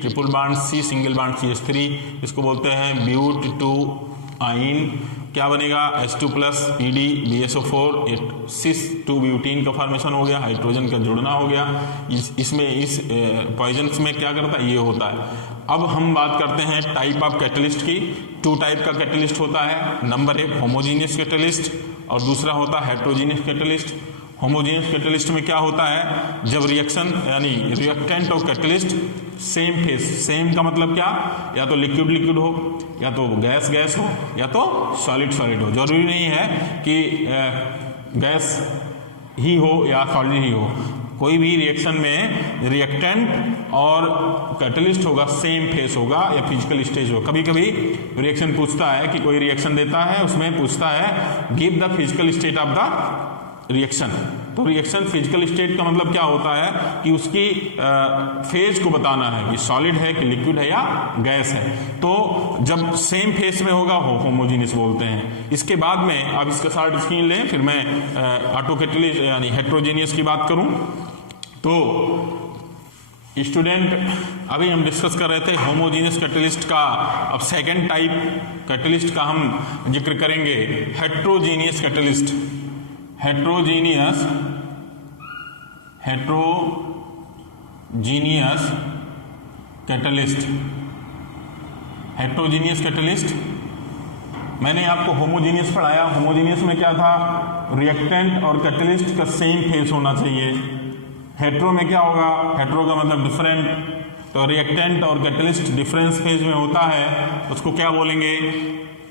triple bond C single bond CH3, इसको बोलते हैं ब्यूट टू आइन। क्या बनेगा? H2 प्लस PD BeSO4 सिस 2 ब्यूटीन का फॉर्मेशन हो गया, हाइड्रोजन का जुड़ना हो गया। इसमें इस पॉइजन्स में क्या करता है? ये होता है। अब हम बात करते हैं टाइप ऑफ कैटलिस्ट की। 2 टाइप का कैटलिस्ट होता है। नंबर 1 होमोजीनियस कैटलिस्ट और दूसरा होता है हेट्रोजीनियस कैटलिस्ट। होमोजीनियस कैटलिस्ट में क्या होता है? जब रिएक्शन यानी रिएक्टेंट और कैटलिस्ट सेम फेस, सेम का मतलब क्या? या तो लिक्विड हो, या तो गैस हो, या तो सॉलिड हो। जरूरी नहीं है कि गैस ही हो या सॉलिड ही हो। कोई भी रिएक्शन में रिएक्टेंट और कैटलिस्ट होगा, सेम फेस होगा या फिजिकल स्टेज हो। कभी कभी रिएक्शन पूछता है कि कोई रिएक्शन देता है, उसमें पूछता है give the physical state of the reaction. तो रिएक्शन फिजिकल स्टेट का मतलब क्या होता है कि उसकी फेज को बताना है कि सॉलिड है कि लिक्विड है या गैस है। तो जब सेम फेस में होगा होमोजीनियस बोलते हैं। इसके बाद में आप इसका शॉर्ट स्क्रीन लें, फिर मैं ऑटो कैटलिस्ट यानी हेट्रोजीनियस की बात करूं। तो स्टूडेंट अभी हम डिस्कस कर रहे थे होमोजीनियस कैटलिस्ट का। अब सेकंड टाइप कैटलिस्ट का हम जिक्र करेंगे, heterogeneous catalyst. Heterogeneous catalyst. Heterogeneous catalyst मैंने आपको होमोजीनियस पढ़ाया। होमोजीनियस में क्या था? रिएक्टेंट और कैटलिस्ट का सेम फेस होना चाहिए। हेट्रो में क्या होगा? हेट्रो का मतलब डिफरेंट। तो रिएक्टेंट और कैटलिस्ट डिफरेंस फेज में होता है, उसको क्या बोलेंगे?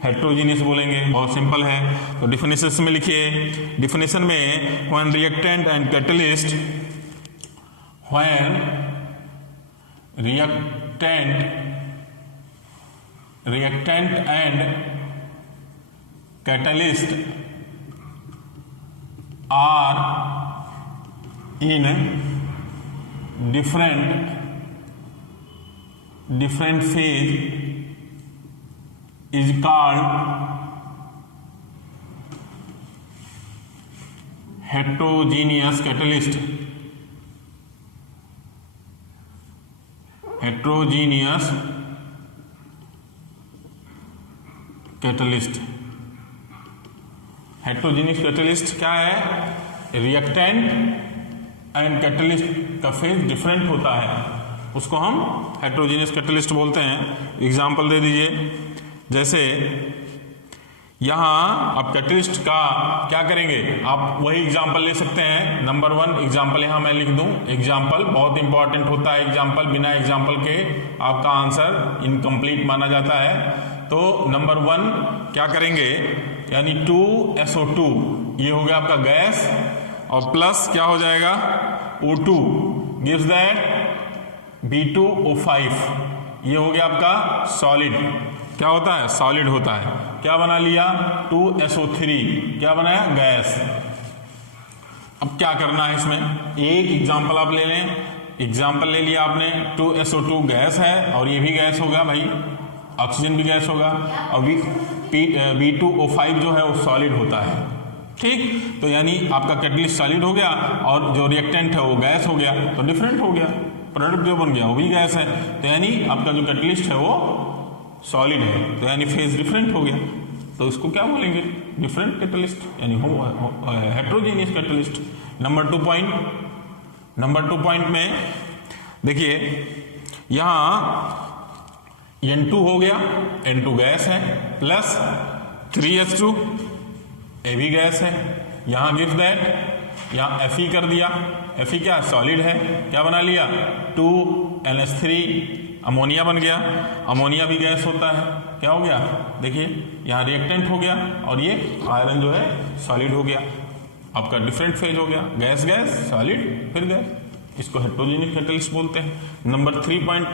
हेट्रोजीनियस बोलेंगे, बहुत सिंपल है। तो डिफिनेशन में लिखिए, डिफिनेशन में when reactant and catalyst, when reactant and catalyst are in different phase is called heterogeneous catalyst. Heterogeneous catalyst. Heterogeneous catalyst क्या है? रिएक्टेंट एंड कैटलिस्ट का फेज डिफरेंट होता है, उसको हम हेट्रोजीनियस कैटलिस्ट बोलते हैं। एग्जांपल दे दीजिए, जैसे यहां आप कैटलिस्ट का क्या करेंगे, आप वही एग्जांपल ले सकते हैं। नंबर 1 एग्जांपल यहां मैं लिख दूं, एग्जांपल बहुत इंपॉर्टेंट होता है, एग्जांपल बिना एग्जांपल के आपका आंसर इनकम्प्लीट माना जाता है। तो नंबर 1 क्या करेंगे, यानी 2SO2 ये हो गया आपका गैस, और प्लस क्या हो जाएगा O2 गिव्स दैट B2O5, ये हो गया आपका सॉलिड। क्या होता है? सॉलिड होता है। क्या बना लिया? 2SO3 क्या बनाया? गैस। अब क्या करना है इसमें, एक एग्जांपल आप ले लें, एग्जांपल ले लिया आपने, 2SO2 गैस है और ये भी गैस होगा भाई, ऑक्सीजन भी गैस होगा, और B2O5 जो है वो सॉलिड होता है। ठीक, तो यानी आपका कैटलिस्ट सॉलिड हो गया और जो रिएक्टेंट है वो गैस हो गया, तो डिफरेंट हो गया, प्रोडक्ट जो बन गया वो भी गैस है। तो यानी आपका जो कैटलिस्ट है वो सॉलिड है, तो यानी फेज डिफरेंट हो गया, तो इसको क्या बोलेंगे? डिफरेंट कैटलिस्ट, यानी हेट्रोजीनियस कैटलिस्ट। नंबर 2 पॉइंट में देखिए, यहां N2 हो गया, N2 गैस है, प्लस 3H2 ये भी गैस है, यहां गिव्स दैट, यहां Fe कर दिया, Fe क्या सॉलिड है, क्या बना लिया 2NH3 अमोनिया बन गया, अमोनिया भी गैस होता है, क्या हो गया देखिए, यहाँ रिएक्टेंट हो गया और ये आयरन जो है सॉलिड हो गया, आपका डिफरेंट फेज हो गया, गैस गैस सॉलिड फिर गैस, इसको हेट्रोजीनियस कैटलिस्ट बोलते हैं। नंबर 3 पॉइंट,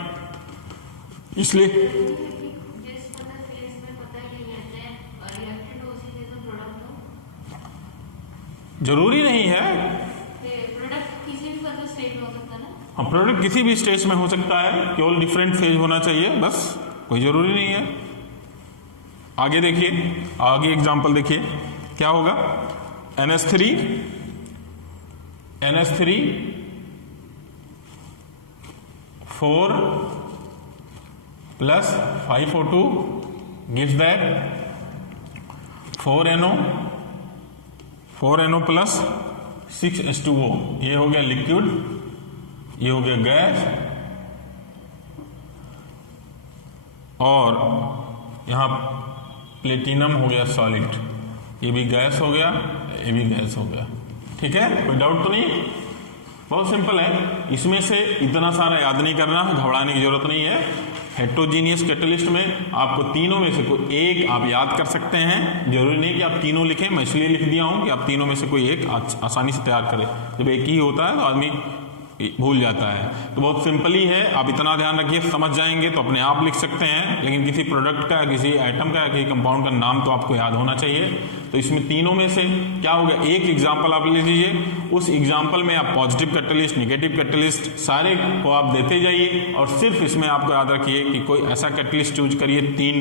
इसलिए जरूरी नहीं है, हाँ प्रोडक्ट किसी भी स्टेज में हो सकता है, केवल डिफरेंट फेज होना चाहिए बस, कोई जरूरी नहीं है। आगे देखिए, आगे एग्जांपल देखिए क्या होगा, NH3 4 plus 5O2 gives that 4NO plus 6H2O, ये हो गया लिक्विड, ये हो गया गैस, और यहां प्लेटिनम हो गया सॉलिड, ये भी गैस हो गया, ये भी गैस हो गया। ठीक है, कोई डाउट तो नहीं? बहुत सिंपल है, इसमें से इतना सारा याद नहीं करना, घबराने की जरूरत नहीं है। हेट्रोजीनियस कैटलिस्ट में आपको तीनों में से कोई एक आप याद कर सकते हैं, जरूरी नहीं कि आप तीनों लिखें, मैं इसलिए लिख दिया हूं कि आप तीनों में से कोई एक आसानी से तैयार करें। जब एक ही होता है तो आदमी भूल जाता है, तो बहुत सिंपल ही है, आप इतना ध्यान रखिए, समझ जाएंगे तो अपने आप लिख सकते हैं, लेकिन किसी प्रोडक्ट का, किसी आइटम का, किसी कंपाउंड का नाम तो आपको याद होना चाहिए। तो इसमें तीनों में से क्या होगा, एक एग्जाम्पल आप ले लीजिए, उस एग्जाम्पल में आप पॉजिटिव कैटलिस्ट, निगेटिव कैटलिस्ट सारे को आप देते जाइए, और सिर्फ इसमें आपको याद रखिए कि कोई ऐसा कैटलिस्ट यूज करिए 3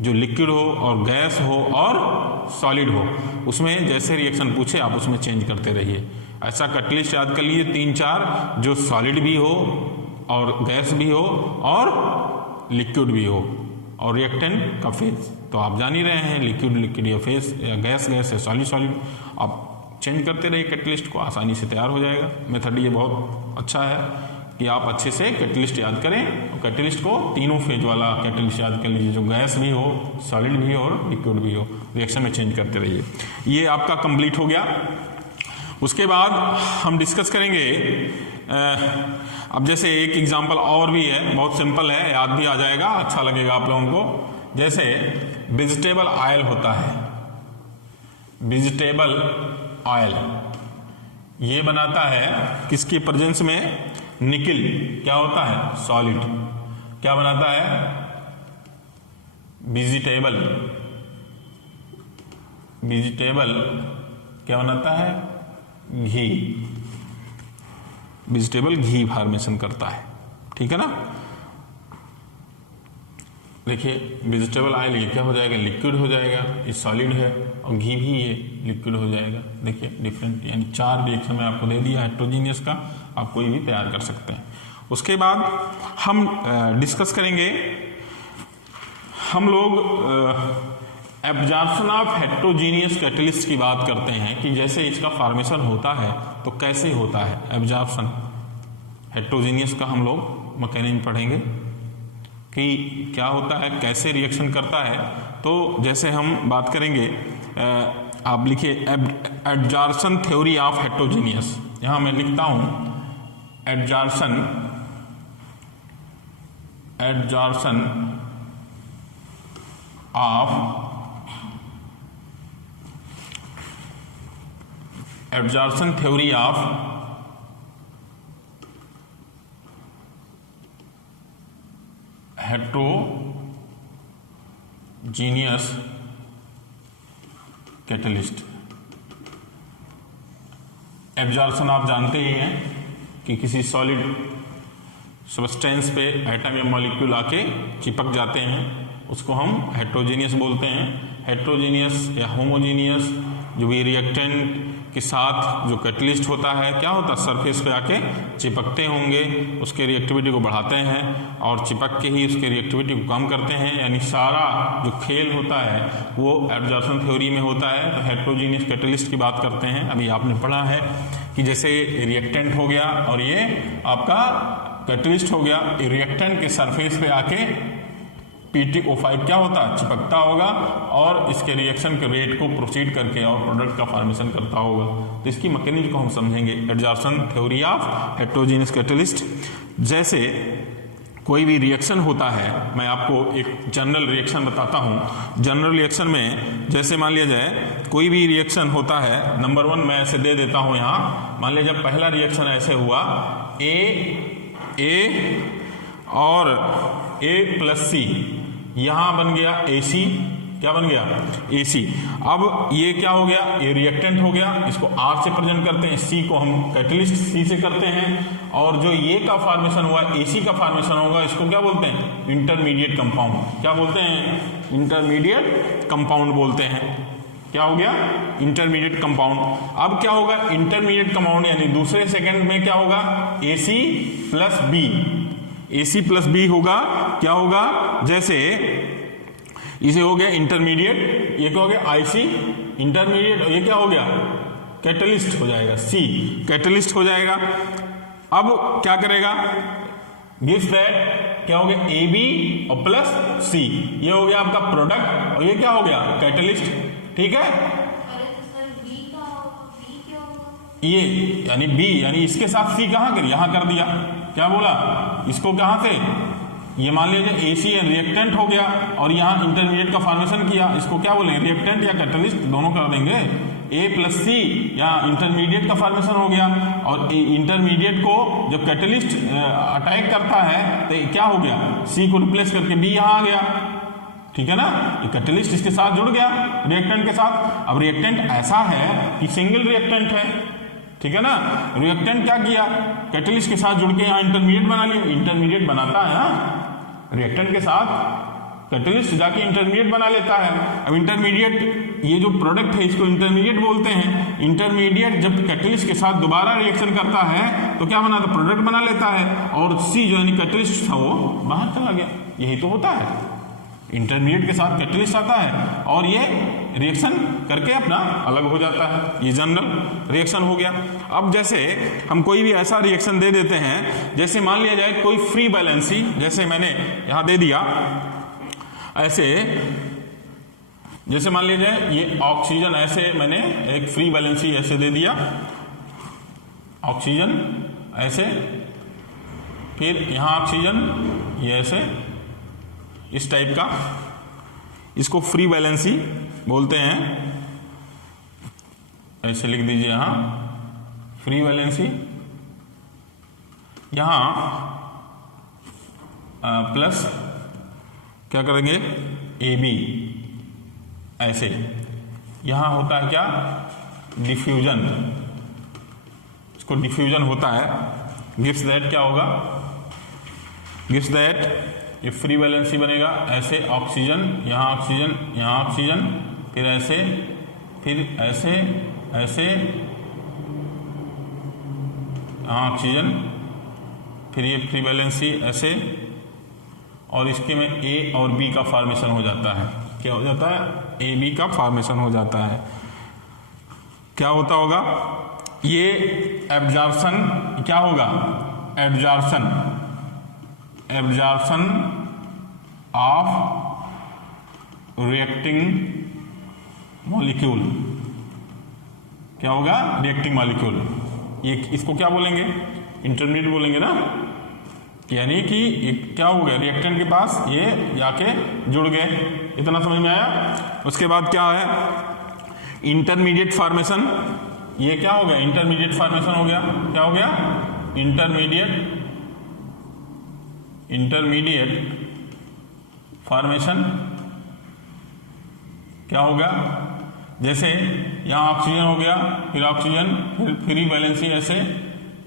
जो लिक्विड हो और गैस हो और सॉलिड हो, उसमें जैसे रिएक्शन पूछे आप उसमें चेंज करते रहिए। ऐसा कैटलिस्ट याद कर लीजिए 3-4 जो सॉलिड भी हो और गैस भी हो और लिक्विड भी हो, और रिएक्टेंट का फेज तो आप जान ही रहे हैं, लिक्विड या फेज या गैस या सॉलिड, आप चेंज करते रहिए कैटलिस्ट को, आसानी से तैयार हो जाएगा। मेथड ये बहुत अच्छा है कि आप अच्छे से कैटलिस्ट याद करें, और कैटलिस्ट को तीनों फेज वाला कैटलिस्ट याद कर लीजिए, जो गैस भी हो, सॉलिड भी हो और लिक्विड भी हो, रिएक्शन में चेंज करते रहिए। ये आपका कंप्लीट हो गया। उसके बाद हम डिस्कस करेंगे, अब जैसे एक एग्जांपल और भी है, बहुत सिंपल है, याद भी आ जाएगा, अच्छा लगेगा आप लोगों को। जैसे वेजिटेबल ऑयल होता है, वेजिटेबल ऑयल, ये बनाता है किसकी प्रेजेंस में? निकिल क्या होता है? सॉलिड। क्या बनाता है? वेजिटेबल क्या बनाता है? घी। वेजिटेबल घी फॉर्मेशन करता है, ठीक है ना। देखिए वेजिटेबल ऑयल ये क्या हो जाएगा? लिक्विड हो जाएगा, ये सॉलिड है, और घी भी ये लिक्विड हो जाएगा। देखिए डिफरेंट, यानी 4 रिएक्शन में आपको दे दिया हेटेरोजीनियस का, आप कोई भी तैयार कर सकते हैं। उसके बाद हम डिस्कस करेंगे, हम लोग एब्जॉर्प्शन ऑफ हेटेरोजीनियस कैटलिस्ट की बात करते हैं कि जैसे इसका फॉर्मेशन होता है तो कैसे होता है एब्जॉर्प्शन हेटेरोजीनियस का। हम लोग मैकेनिज्म पढ़ेंगे कि क्या होता है, कैसे रिएक्शन करता है। तो जैसे हम बात करेंगे, आप लिखिए एब्जॉर्प्शन थ्योरी ऑफ हेटेरोजीनियस। यहां मैं लिखता हूं absorption of absorption theory of heterogeneous catalyst. Absorption आप जानते ही हैं कि किसी सॉलिड सब्सटेंस पे एटम या मॉलिक्यूल आके चिपक जाते हैं, उसको हम हेटेरोजीनियस बोलते हैं। हेटेरोजीनियस या होमोजीनियस जो भी रिएक्टेंट के साथ जो कैटलिस्ट होता है, क्या होता है? सरफेस पे आके चिपकते होंगे, उसके रिएक्टिविटी को बढ़ाते हैं और चिपक के ही उसके रिएक्टिविटी को कम करते हैं। यानी सारा जो खेल होता है वो एब्जॉर्प्शन थ्योरी में होता है। तो हेटेरोजीनियस कैटलिस्ट की बात करते हैं। अभी आपने पढ़ा है कि जैसे रिएक्टेंट हो गया और ये आपका कैटलिस्ट हो गया, रिएक्टेंट के सरफेस पे आके PTO5 क्या होता है? चिपकता होगा और इसके रिएक्शन के रेट को प्रोसीड करके और प्रोडक्ट का फॉर्मेशन करता होगा। तो इसकी मैकेनिज्म को हम समझेंगे, absorption theory of heterogeneous catalyst. जैसे कोई भी रिएक्शन होता है, मैं आपको एक जनरल रिएक्शन बताता हूं। जनरल रिएक्शन में जैसे मान लिया जाए कोई भी रिएक्शन होता है, नंबर 1 मैं ऐसे दे देता हूं यहां। मान लिया जब पहला रिएक्शन ऐसे हुआ, ए और A+C, यहां बन गया AC। क्या बन गया? AC। अब ये क्या हो गया? ये रिएक्टेंट हो गया, इसको R से प्रेजेंट करते हैं, C को हम कैटलिस्ट C से करते हैं। और जो ये का फॉर्मेशन हुआ, AC का फॉर्मेशन होगा, इसको क्या बोलते हैं? Intermediate compound. क्या बोलते हैं? इंटरमीडिएट कंपाउंड बोलते हैं। क्या हो गया? Intermediate compound. अब क्या होगा? इंटरमीडिएट कंपाउंड यानी दूसरे सेकंड में क्या होगा? AC+B। AC+B होगा, क्या होगा? जैसे इसे हो गया इंटरमीडिएट, ये क्या हो गया? IC इंटरमीडिएट, ये क्या हो गया? कैटलिस्ट हो जाएगा, C कैटलिस्ट हो जाएगा। अब क्या करेगा? गिव्स दैट क्या हो गया? AB और प्लस C, ये हो गया आपका प्रोडक्ट और ये क्या हो गया? कैटलिस्ट। ठीक है, ये यानी B यानी इसके साथ C कहां कर? यहां कर दिया। क्या बोला? इसको कहां से? ये मान लीजिए AC रिएक्टेंट हो गया और यहाँ इंटरमीडिएट का फॉर्मेशन किया, इसको क्या बोलेंगे? रिएक्टेंट या कैटलिस्ट, दोनों कर देंगे। A+C या इंटरमीडिएट का फॉर्मेशन हो गया और इंटरमीडिएट को जब कैटलिस्ट अटैक करता है तो क्या हो गया? C को रिप्लेस करके B यहाँ आ गया। ठीक है ना, ये कैटलिस्ट इसके साथ जुड़ गया रिएक्टेंट के साथ। अब रिएक्टेंट ऐसा है कि सिंगल रिएक्टेंट है, ठीक है ना। रिएक्टेंट क्या किया? कैटलिस्ट के साथ जुड़ के यहाँ इंटरमीडिएट बना लिया। इंटरमीडिएट बनाता है ना रिएक्टेंट के साथ, कैटलिस्ट जाके इंटरमीडिएट बना लेता है। अब इंटरमीडिएट, ये जो प्रोडक्ट है इसको इंटरमीडिएट बोलते हैं। इंटरमीडिएट जब कैटलिस्ट के साथ दोबारा रिएक्शन करता है तो क्या बनाता? प्रोडक्ट बना लेता है और C जो यानी कैटलिस्ट था वो बाहर चला गया। यही तो होता है, इंटरमीडिएट के साथ कैटलिस्ट आता है और ये रिएक्शन करके अपना अलग हो जाता है। ये जनरल रिएक्शन हो गया। अब जैसे हम कोई भी ऐसा रिएक्शन दे देते हैं, जैसे मान लिया जाए कोई फ्री बैलेंसी, जैसे मैंने यहां दे दिया ऐसे, जैसे मान लिया जाए ये ऑक्सीजन, ऐसे मैंने एक फ्री बैलेंसी ऐसे दे दिया, ऑक्सीजन ऐसे, फिर यहां ऑक्सीजन ये ऐसे, इस टाइप का। इसको फ्री वैलेंसी बोलते हैं। ऐसे लिख दीजिए यहां फ्री वैलेंसी, यहां प्लस क्या करेंगे ए बी, ऐसे यहां होता है क्या डिफ्यूजन, इसको डिफ्यूजन होता है। गिव्स दैट क्या होगा, गिव्स दैट ये फ्री वैलेंसी बनेगा ऐसे, ऑक्सीजन यहां ऑक्सीजन यहां ऑक्सीजन, फिर ऐसे फिर ऐसे ऐसे यहां ऑक्सीजन, फिर ये फ्री वैलेंसी ऐसे, और इसके में ए और बी का फॉर्मेशन हो जाता है। क्या हो जाता है, ए बी का फॉर्मेशन हो जाता है। क्या होता होगा, ये एब्जॉर्प्शन क्या होगा, एब्जॉर्प्शन ऑफ रिएक्टिंग मॉलिक्यूल, क्या होगा रिएक्टिंग मॉलिक्यूल, ये इसको क्या बोलेंगे इंटरमीडिएट बोलेंगे ना, यानी कि क्या हो गया रिएक्टेंट के पास ये जाके जुड़ गए। इतना समझ में आया। उसके बाद क्या है इंटरमीडिएट फॉर्मेशन, ये क्या हो गया इंटरमीडिएट फॉर्मेशन हो गया। क्या हो गया इंटरमीडिएट फॉर्मेशन, क्या होगा जैसे यहां ऑक्सीजन हो गया, फिर ऑक्सीजन, फिर फ्री वैलेंसी ऐसे,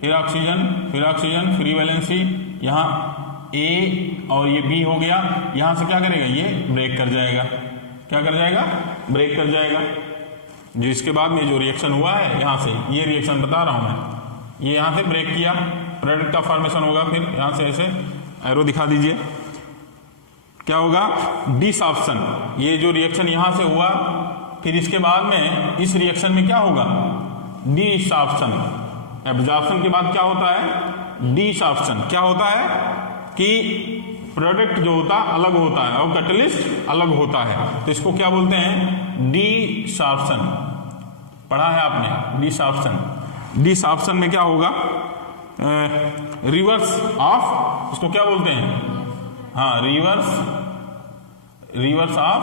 फिर ऑक्सीजन फ्री वैलेंसी, यहां ए और ये बी हो गया, यहां से क्या करेगा ये ब्रेक कर जाएगा। क्या कर जाएगा, ब्रेक कर जाएगा। जो इसके बाद में जो रिएक्शन हुआ है यहां से, ये रिएक्शन बता रहा हूं मैं, ये यहां से ब्रेक किया, प्रोडक्ट का फॉर्मेशन होगा। फिर यहां से ऐसे एरो दिखा दीजिए, क्या होगा डिसऑप्शन, ये जो रिएक्शन यहां से हुआ, फिर इसके बाद में इस रिएक्शन में क्या होगा डिसऑप्शन। एब्जॉर्प्शन के बाद क्या होता है डिसऑप्शन, क्या होता है कि प्रोडक्ट जो होता है अलग होता है और कैटलिस्ट अलग होता है, तो इसको क्या बोलते हैं डिसऑप्शन। पढ़ा है आपने डिसऑप्शन। डिसऑप्शन में क्या होगा रिवर्स ऑफ, इसको क्या बोलते हैं हाँ रिवर्स ऑफ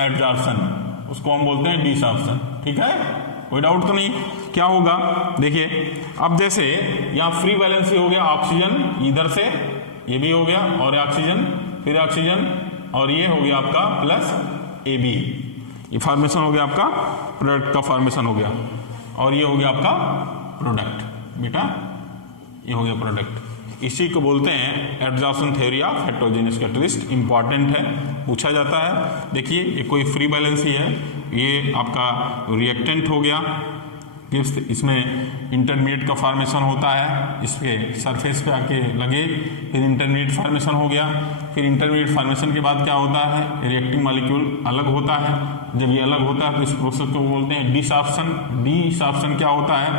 एब्जॉर्प्शन, उसको हम बोलते हैं डिसऑप्शन। ठीक है, कोई डाउट तो नहीं। क्या होगा देखिए, अब जैसे यहां फ्री वैलेंसी हो गया ऑक्सीजन, इधर से ये भी हो गया और ऑक्सीजन, फिर ऑक्सीजन, और ये हो गया आपका प्लस ए बी, ये फॉर्मेशन हो गया आपका प्रोडक्ट का फॉर्मेशन हो गया, और ये हो गया आपका प्रोडक्ट। बेटा ये हो गया प्रोडक्ट। इसी को बोलते हैं absorption theory of heterogeneous catalyst. Important है, पूछा जाता है। देखिए ये कोई फ्री वैलेंसी है, ये आपका रिएक्टेंट हो गया, इसमें इंटरमीडिएट का फॉर्मेशन होता है, इसके सरफेस पे आके लगे, फिर इंटरमीडिएट फॉर्मेशन हो गया। फिर इंटरमीडिएट फॉर्मेशन के बाद क्या होता है रिएक्टिंग मॉलिक्यूल अलग होता है। जब ये अलग होता है तो इस प्रोसेस को बोलते हैं डिसऑप्शन। डिसऑप्शन क्या होता है,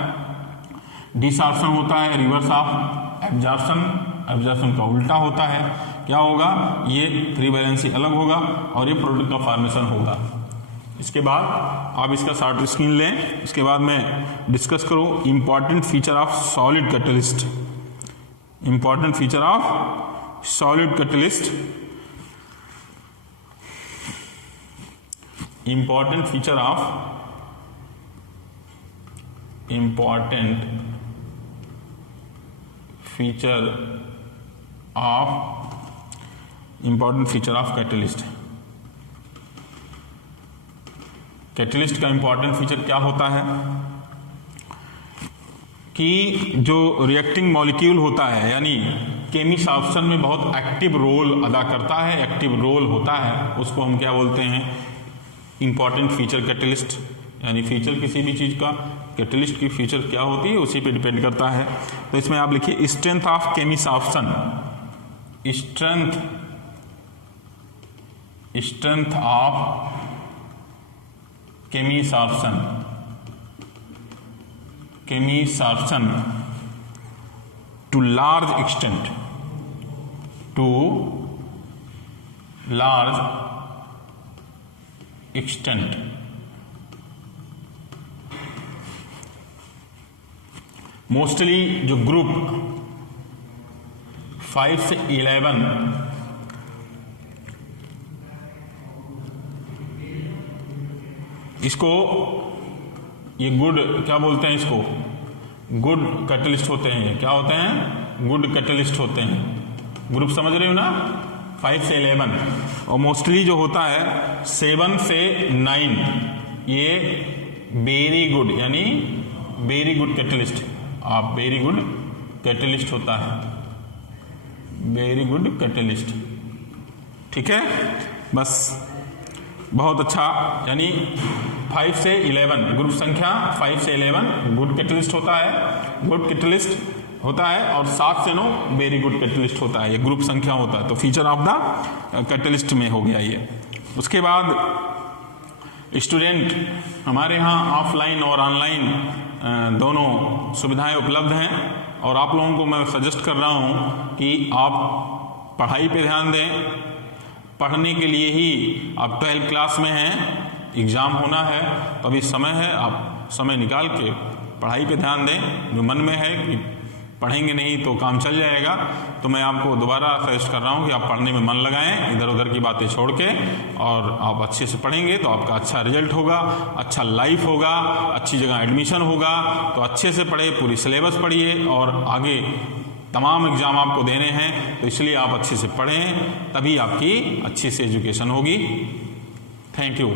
डिसऑप्शन होता है रिवर्स ऑफ एब्जॉर्प्शन, एब्जॉर्प्शन का उल्टा होता है। क्या होगा, ये फ्री वैलेंसी अलग होगा और ये प्रोडक्ट का फॉर्मेशन होगा। इसके बाद आप इसका शॉर्ट स्क्रीन लें, इसके बाद मैं डिस्कस करूं important feature of solid catalyst. Important feature of solid catalyst, important feature of catalyst. Catalyst का इंपॉर्टेंट फीचर क्या होता है कि जो रिएक्टिंग मॉलिक्यूल होता है, यानी केमिसॉर्प्शन में बहुत एक्टिव रोल अदा करता है, एक्टिव रोल होता है, उसको हम क्या बोलते हैं इंपॉर्टेंट फीचर कैटलिस्ट। यानी फीचर किसी भी चीज का, कैटलिस्ट की फीचर क्या होती है उसी पे डिपेंड करता है। तो इसमें आप लिखिए strength of chemisorption, strength of chemisorption to large extent mostly जो ग्रुप 5 से 11 इसको ये गुड क्या बोलते हैं, इसको गुड कैटलिस्ट होते हैं। क्या होते हैं? गुड कैटलिस्ट होते हैं। ग्रुप समझ रहे हो ना? 5 से 11 और मोस्टली जो होता है 7 से 9 ये वेरी गुड यानी वेरी गुड कैटलिस्ट, आप वेरी गुड कैटलिस्ट होता है, वेरी गुड कैटलिस्ट। ठीक है, बस बहुत अच्छा। यानी 5 से 11 ग्रुप संख्या 5 से 11 गुड कैटलिस्ट होता है, गुड कैटलिस्ट होता है, और 7 से 9 वेरी गुड कैटलिस्ट होता है। ये ग्रुप संख्या होता है, तो फीचर ऑफ द कैटलिस्ट में हो गया ये। उसके बाद स्टूडेंट, हमारे यहाँ ऑफलाइन और ऑनलाइन दोनों सुविधाएं उपलब्ध हैं, और आप लोगों को मैं सजेस्ट कर रहा हूँ कि आप पढ़ाई पे ध्यान दें। पढ़ने के लिए ही आप 12th क्लास में हैं, एग्ज़ाम होना है, तो अभी समय है, आप समय निकाल के पढ़ाई पे ध्यान दें। जो मन में है कि पढ़ेंगे नहीं तो काम चल जाएगा, तो मैं आपको दोबारा सजेस्ट कर रहा हूँ कि आप पढ़ने में मन लगाएं, इधर उधर की बातें छोड़ के, और आप अच्छे से पढ़ेंगे तो आपका अच्छा रिजल्ट होगा, अच्छा लाइफ होगा, अच्छी जगह एडमिशन होगा। तो अच्छे से पढ़े, पूरी सिलेबस पढ़िए, और आगे तमाम एग्ज़ाम आपको देने हैं, तो इसलिए आप अच्छे से पढ़ें, तभी आपकी अच्छी से एजुकेशन होगी। Thank you.